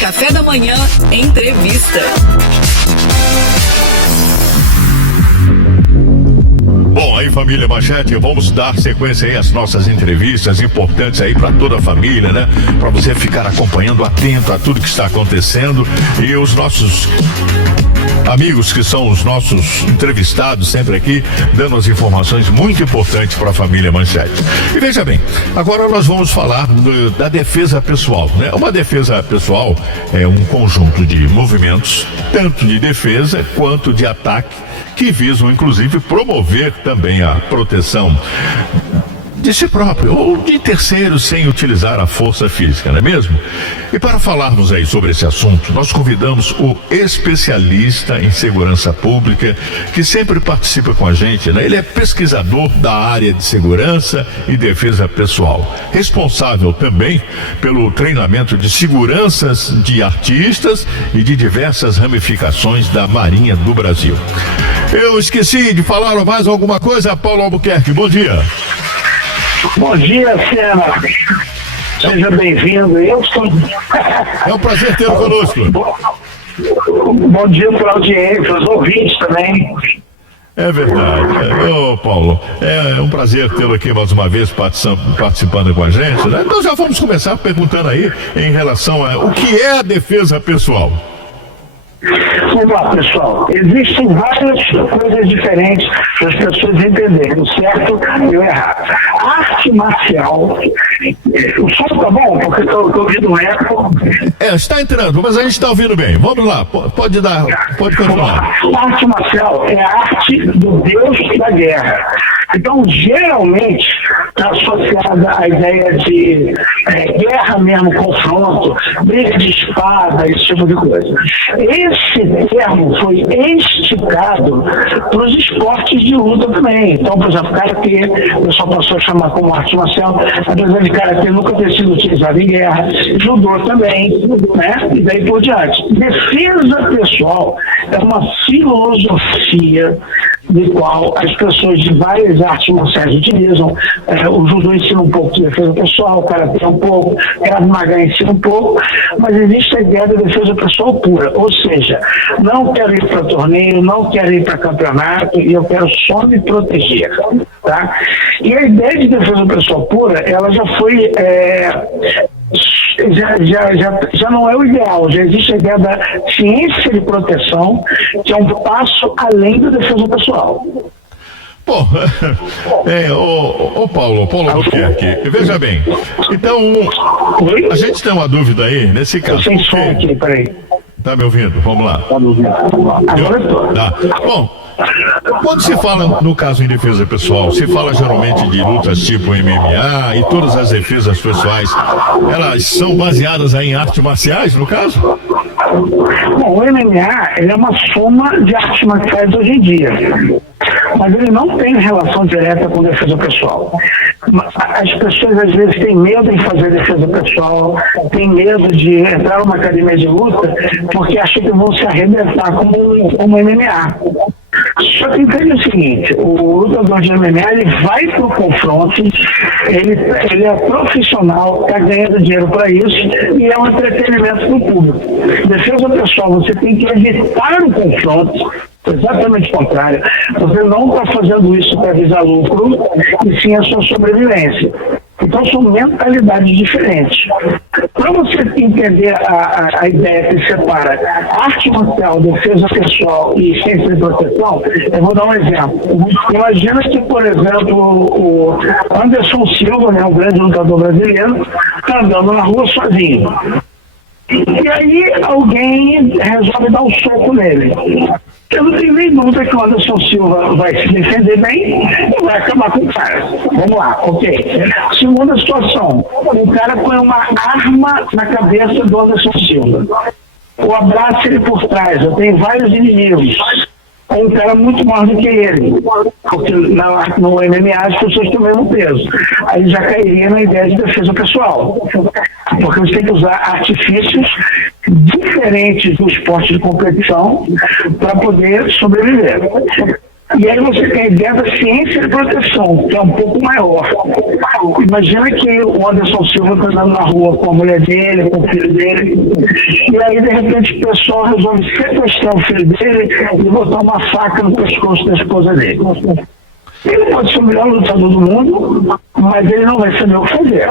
Café da Manhã Entrevista. Bom, aí família Manchete, vamos dar sequência aí às nossas entrevistas importantes aí para toda a família, né? Para você ficar acompanhando, atento a tudo que está acontecendo, e os nossos amigos que são os nossos entrevistados sempre aqui, dando as informações muito importantes para a família Manchete. E veja bem, agora nós vamos falar da defesa pessoal, né? Uma defesa pessoal é um conjunto de movimentos, tanto de defesa quanto de ataque, que visam inclusive promover também a proteção de si próprio ou de terceiros sem utilizar a força física, não é mesmo? E para falarmos aí sobre esse assunto, nós convidamos o especialista em segurança pública, que sempre participa com a gente, né? Ele é pesquisador da área de segurança e defesa pessoal, responsável também pelo treinamento de seguranças de artistas e de diversas ramificações da Marinha do Brasil. Eu esqueci de falar mais alguma coisa, Paulo Albuquerque, bom dia. Bom dia, Sena. Seja bem-vindo. É um prazer tê-lo conosco. Bom dia para a audiência, para os ouvintes também. É verdade. Ô, Paulo, é um prazer tê-lo aqui mais uma vez participando com a gente, né? Então já vamos começar perguntando aí em relação a o que é a defesa pessoal. Vamos lá, pessoal. Existem várias coisas diferentes para as pessoas entenderem o certo e o errado. A arte marcial, o som tá bom? Porque estou ouvindo um eco. Está entrando, mas a gente está ouvindo bem. Vamos lá, pode continuar. A arte marcial é a arte do Deus da guerra. Então, geralmente, está associada à ideia de guerra mesmo, confronto, briga de espada, esse tipo de coisa. Esse termo foi esticado para os esportes de luta também. Então, por exemplo, karatê, o pessoal passou a chamar como arte marcial, apesar de karatê nunca ter sido utilizado em guerra, judô também, né? E daí por diante. Defesa pessoal é uma filosofia de qual as pessoas de várias artes marciais utilizam. O judô ensina um pouco de defesa pessoal, o karatê um pouco, o Krav Maga ensina um pouco, mas existe a ideia da defesa pessoal pura, ou seja, não quero ir para torneio, não quero ir para campeonato, e eu quero só me proteger, tá? E a ideia de defesa pessoal pura, ela já foi já não é o ideal, já existe a ideia da ciência de proteção, que é um passo além da defesa pessoal. Bom, Paulo Albuquerque, veja bem, então a gente tem uma dúvida aí, nesse caso. Sem som aqui, peraí. Tá me ouvindo? Vamos lá. Tá me ouvindo? Agora eu tô. Tá. Bom, quando se fala, no caso em defesa pessoal, se fala geralmente de lutas tipo MMA e todas as defesas pessoais, elas são baseadas aí em artes marciais, no caso? Bom, o MMA ele é uma soma de artes marciais hoje em dia, mas ele não tem relação direta com defesa pessoal. As pessoas às vezes têm medo de fazer defesa pessoal, têm medo de entrar numa academia de luta, porque acham que vão se arrebentar como MMA. Só que entende o seguinte, o lutador de MMA ele vai para o confronto, ele é profissional, está ganhando dinheiro para isso e é um entretenimento para o público. Defesa pessoal, você tem que evitar o confronto, exatamente o contrário. Você não está fazendo isso para visar lucro, e sim a sua sobrevivência. Então são mentalidades diferentes. Para você entender a ideia que separa arte marcial, defesa pessoal e ciência de proteção, eu vou dar um exemplo. Imagina que, por exemplo, o Anderson Silva, né, um grande lutador brasileiro, está andando na rua sozinho. E aí alguém resolve dar um soco nele. Eu não tenho nem dúvida que o Anderson Silva vai se defender bem e vai acabar com o cara. Vamos lá, ok. Segunda situação, o cara põe uma arma na cabeça do Anderson Silva. O abraça ele por trás, eu tenho vários inimigos. Um cara muito maior do que ele, porque no MMA as pessoas têm o mesmo peso. Aí já cairia na ideia de defesa pessoal, porque você tem que usar artifícios diferentes do esporte de competição para poder sobreviver. E aí você tem a ideia da ciência de proteção, que é um pouco maior. Imagina que o Anderson Silva está andando na rua com a mulher dele, com o filho dele, e aí de repente o pessoal resolve sequestrar o filho dele e botar uma faca no pescoço da esposa dele. Ele pode ser o melhor lutador do mundo, mas ele não vai saber o que fazer.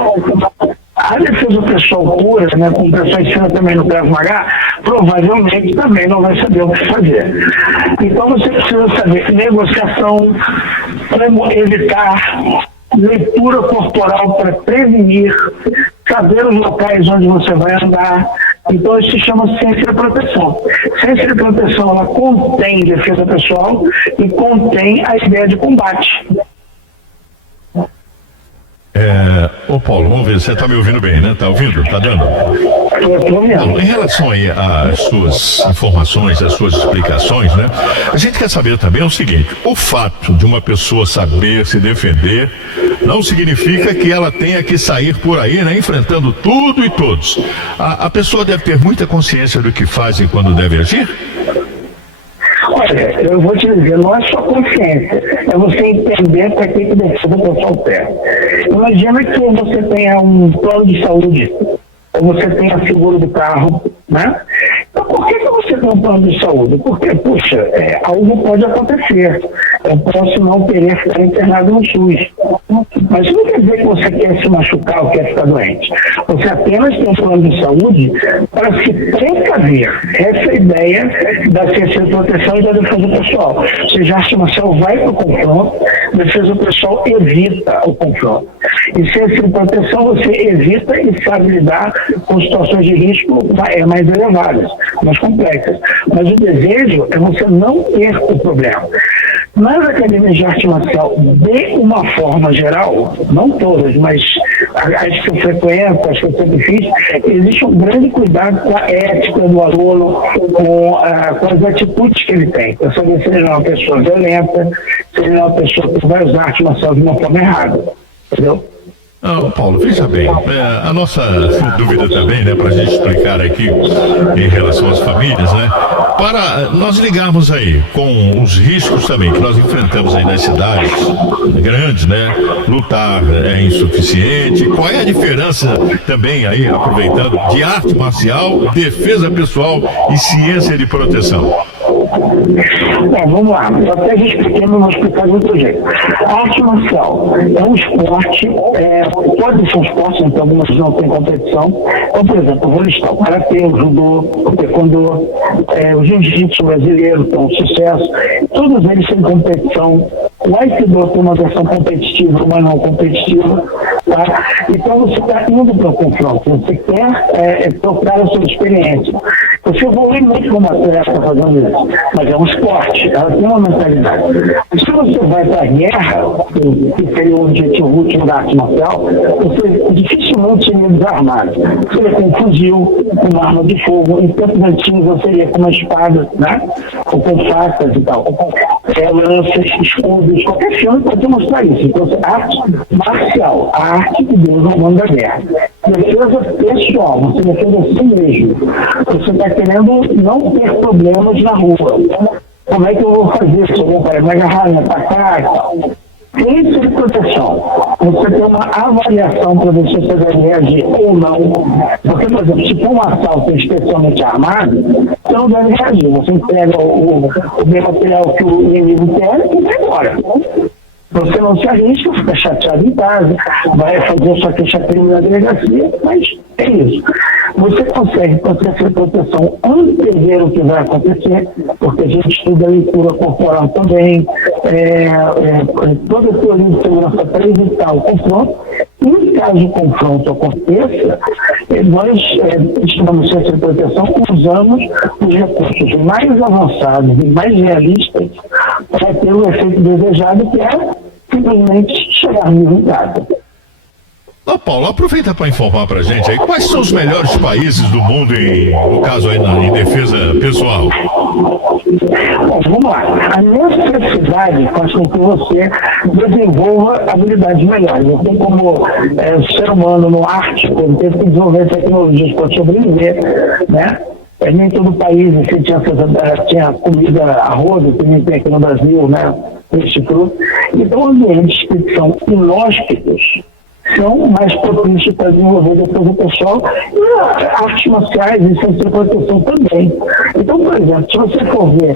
A defesa pessoal pura, né, como o pessoal ensina também no Krav Maga, provavelmente também não vai saber o que fazer. Então você precisa saber negociação, para evitar, leitura corporal para prevenir, saber os locais onde você vai andar. Então isso se chama ciência de proteção. Ciência de proteção, ela contém defesa pessoal e contém a ideia de combate. Ô Paulo, vamos ver, você está me ouvindo bem, né? Está ouvindo? Está dando? Estou ouvindo. Paulo, em relação aí às suas informações, às suas explicações, né? A gente quer saber também o seguinte: o fato de uma pessoa saber se defender não significa que ela tenha que sair por aí, né, enfrentando tudo e todos. A pessoa deve ter muita consciência do que faz e quando deve agir? Olha, eu vou te dizer, não é só consciência, é você entender para que defesa o pessoal pé. Imagina que você tenha um plano de saúde, ou você tenha seguro do carro, né? Então, por que você tem um plano de saúde? Porque, puxa, algo pode acontecer. Eu posso não querer ficar internado no SUS. Mas isso não quer dizer que você quer se machucar ou quer ficar doente. Você apenas tem um plano de saúde para se precaver. Essa é a ideia da ciência de proteção e da defesa pessoal. Você já estimação vai para o confronto, defesa pessoal evita o confronto. E ciência de proteção você evita e sabe lidar com situações de risco mais elevadas, mais complexas. Mas o desejo é você não ter o problema. Nas academias de arte marcial, de uma forma geral, não todas, mas as que eu frequento, as que eu sempre fiz, existe um grande cuidado com a ética do aluno, com as atitudes que ele tem, para saber se ele não é uma pessoa violenta, se ele não é uma pessoa que vai usar arte marcial de uma forma errada. Entendeu? Paulo, veja bem, a nossa dúvida também, né, para a gente explicar aqui em relação às famílias, né, para nós ligarmos aí com os riscos também que nós enfrentamos aí nas cidades grandes, né, lutar é insuficiente. Qual é a diferença também aí, aproveitando, de arte marcial, defesa pessoal e ciência de proteção? Bom, vamos lá. Eu até já expliquei, mas vou explicar de outro jeito. A arte marcial é um esporte, pode ser um esporte, então algumas não tem competição. Então, por exemplo, eu vou listar o karatê, o judô, o taekwondo, o jiu-jitsu brasileiro, que é um sucesso. Todos eles têm competição. O aikido tem uma versão competitiva, uma não competitiva. Tá? Então você está indo para o confronto, você quer trocar a sua experiência. Você evolui muito como atleta fazendo isso, mas é um esporte, ela tem uma mentalidade. E se você vai para a guerra, que seria o objetivo último da arte marcial, você dificilmente seria desarmado. Você ia com um fuzil, com uma arma de fogo, em tempos antigos você ia com uma espada, né? Ou com facas e tal. Lanças, escudos, qualquer filme pode mostrar isso. Então, arte marcial, a arte de Deus no mundo da guerra. Defesa pessoal, você defende a si mesmo. Você está querendo não ter problemas na rua. Como é que eu vou fazer se alguém vai me agarrar, me atacar e tal? Ciência de proteção. Você tem uma avaliação para ver se você deve reagir ou não. Porque, por exemplo, se for um assalto especialmente armado, você não deve reagir. Você entrega o bem material que o inimigo quer e vai embora. Você não se arrisca, fica chateado em casa, vai fazer sua queixa-crime na delegacia, mas é isso. Você consegue, com essa proteção, antever o que vai acontecer, porque a gente estuda a leitura corporal também, toda a teoria de segurança para evitar o confronto. E caso o confronto aconteça, nós estudamos ciência de proteção, usamos os recursos mais avançados e mais realistas para ter o efeito desejado, que é simplesmente chegar no resultado. Paulo, aproveita para informar para a gente aí quais são os melhores países do mundo, no caso aí em defesa pessoal. Bom, vamos lá. A necessidade faz com que você desenvolva habilidades melhores. Não tem como o ser humano no Ártico, ele teve que desenvolver tecnologias para sobreviver, né? Nem todo país assim, tinha comida arroz, que nem tem aqui no Brasil, né? Este fruto. Então, ambientes que são inóspitos são mais propícios para desenvolver defesa pessoal e artes marciais e ciência de proteção também. Então, por exemplo, se você for ver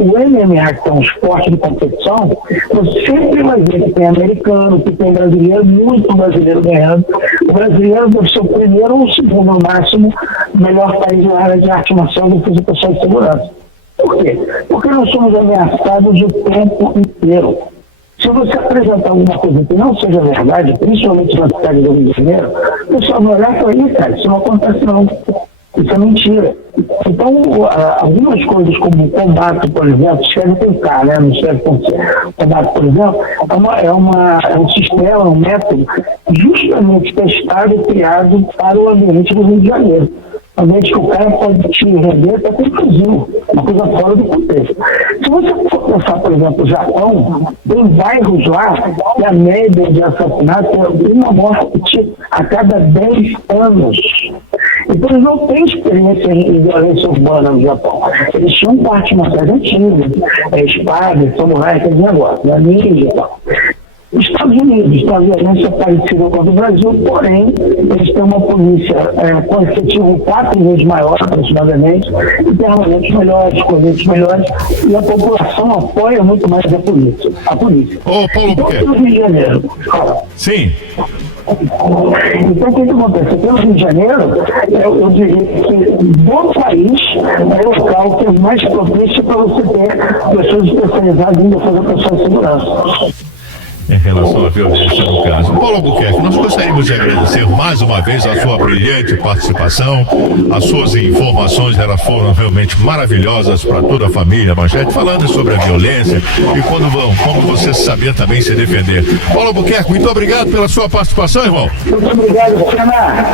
o MMA, que é um esporte de competição, você sempre vai ver que tem americano, que tem brasileiro, muito brasileiro ganhando. O brasileiro deve ser o primeiro ou o segundo, no máximo, melhor país na área de arte marcial e defesa pessoal e segurança. Por quê? Porque nós somos ameaçados o tempo inteiro. Se você apresentar alguma coisa que não seja verdade, principalmente na cidade do Rio de Janeiro, o pessoal vai olhar e falar, cara, isso não acontece não. Isso é mentira. Então, algumas coisas como o combate, por exemplo, escreve com K, né? Não escreve com C. Combate, por exemplo, é um sistema, um método justamente testado e criado para o ambiente do Rio de Janeiro. Ambiente que o cara pode te render até com fuzil, uma coisa fora do contexto. Se você for pensar, por exemplo, o Japão, tem bairros lá que a média de assassinato é uma morte a cada 10 anos. Então eles não têm experiência em violência urbana no Japão. Eles tinham parte marciais antigas, espada, samurai, aquele negócio, né? Ninja e tal. Os Estados Unidos têm uma violência parecida com a do Brasil, porém, eles têm uma polícia com efetivo 4 vezes maior, aproximadamente, e tem armamentos melhores, coletes melhores, e a população apoia muito mais a polícia. Ô, Paulo então, Buquerque. no Rio de Janeiro. Sim. Então, o que acontece? Aqui no Rio de Janeiro, eu diria que do país é o local que é mais propício para você ter pessoas especializadas em defesa pessoal e segurança. Em relação à violência, no caso. Paulo Albuquerque, nós gostaríamos de agradecer mais uma vez a sua brilhante participação. As suas informações, elas foram realmente maravilhosas para toda a família Manchete, falando sobre a violência e como você saber também se defender. Paulo Albuquerque, muito obrigado pela sua participação, irmão. Muito obrigado, Senna.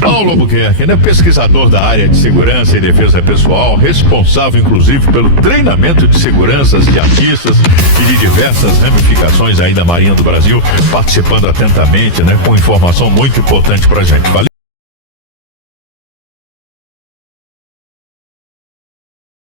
Paulo Albuquerque, né, pesquisador da área de segurança e defesa pessoal, responsável inclusive pelo treinamento de seguranças de artistas e de diversas ramificações aí da Marinha do Brasil, participando atentamente, né, com informação muito importante pra gente. Valeu.